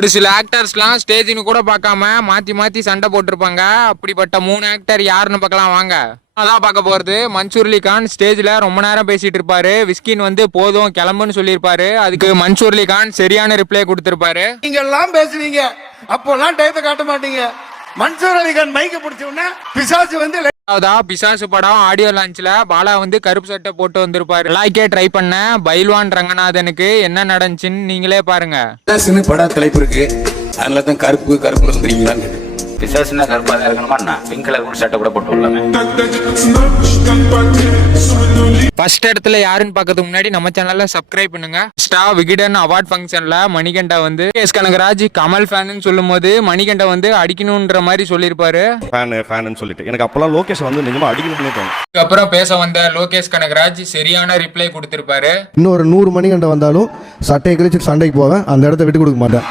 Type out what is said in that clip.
ஒரு சில ஆக்டர்ஸ்லாம் ஸ்டேஜ்னு கூட பார்க்காம மாத்தி மாத்தி சண்டை போட்டிருப்பாங்க. அப்படிப்பட்ட 3 ஆக்டர் யாருன்னு பார்க்கலாம் வாங்க. அதான் பார்க்க போறது. மன்சூர் அலி கான் ஸ்டேஜ்ல ரொம்ப நேரம் பேசிட்டு இருப்பாரு. விஸ்கின் வந்து போதும் கிளம்புன்னு சொல்லியிருப்பாரு. அதுக்கு மன்சூர் அலி கான் சரியான ரிப்ளை கொடுத்திருப்பாரு. நீங்க எல்லாம் பேசுவீங்க, அப்போலாம் டயத்தை காட்ட மாட்டீங்க. மன்சூர் அலி கான் மைக்க பிடிச்ச உடனே பிசாசு வந்து பிசாசு படம் ஆடியோ லான்ச்ல பாலா வந்து கருப்பு சட்டை போட்டு வந்திருப்பாரு. லாய்க்கே ட்ரை பண்ண பைல்வான் ரங்கநாதனுக்கு என்ன நடந்துச்சுன்னு நீங்களே பாருங்க. பட தலைப்பு இருக்கு, அதனால தான் கருப்பு வந்துறீங்களான்னு. பிசாசுனா கருப்பா தான் இருக்கணுமா? பிங்க் கலர் சட்டை கூட போட்டு விடலாமே. ஃபர்ஸ்ட் இடத்துல யாருன்னு பார்க்கறதுக்கு முன்னாடி நம்ம சேனல்ல சப்ஸ்கிரைப் பண்ணுங்க. விகடன் அவார்ட் ஃபங்க்ஷன்ல மணிகண்டா வந்து எஸ் கனகராஜ் கமல் ஃபேன் சொல்லும் போது மணிகண்டா வந்து அடிக்கணும்ன்ற மாதிரி சொல்லியிருப்பாரு. ஃபேன் சொல்லிட்டு எனக்கு அப்பெல்லாம் லோகேஷ் வந்து நிஜமா அடிக்கணும்னே தோணும். அதுக்கப்புறம் பேச வந்த லோகேஷ் கனகராஜ் சரியான ரிப்ளை கொடுத்திருப்பாரு. இன்னொரு 100 மணிகண்டை வந்தாலும் சட்டையை கிழிச்சு சண்டைக்கு போவேன், அந்த இடத்த விட்டு கொடுக்க மாட்டேன்.